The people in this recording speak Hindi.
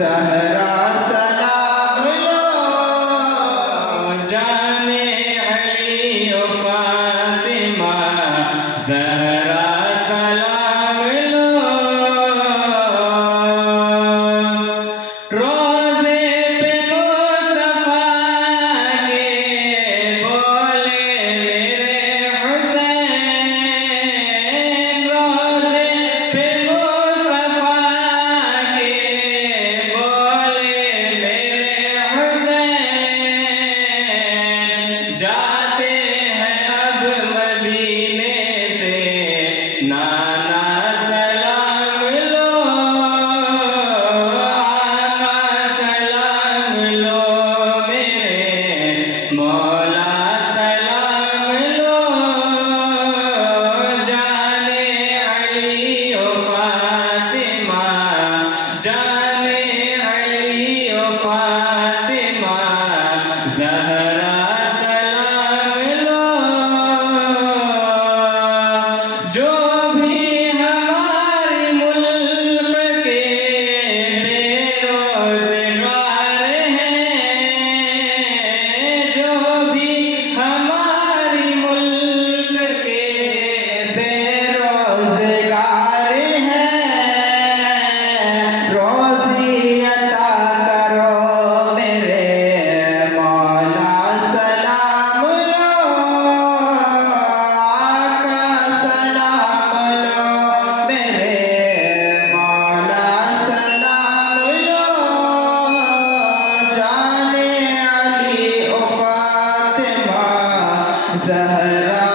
ज़हरा सलाम लो, जाने अली ओ फातिमा ज़हरा सलाम लो। रोज़े पे मुस्तफ़ा के बोले मेरे हुसैन, रोज़े पे मुस्तफ़ा के बोले मेरे हुसैन। जाते हैं अब मदीने से नाना सलाम लो, आका सलाम लो, मेरे मौला सलाम लो। जाने अली ओ फातिमा, जाने अली ओ फातिमा ज़हरा सलाम लो। जो भी हमारे मुल्क के बेरोज़गार हैं, जो भी हमारे मुल्क के बेरोज़गार हैं, रोज़ी अता करो मेरे मौला सलाम लो, आका सलाम लो, मेरे मौला सलाम लो। जाने अली ओ फातिमा ज़हरा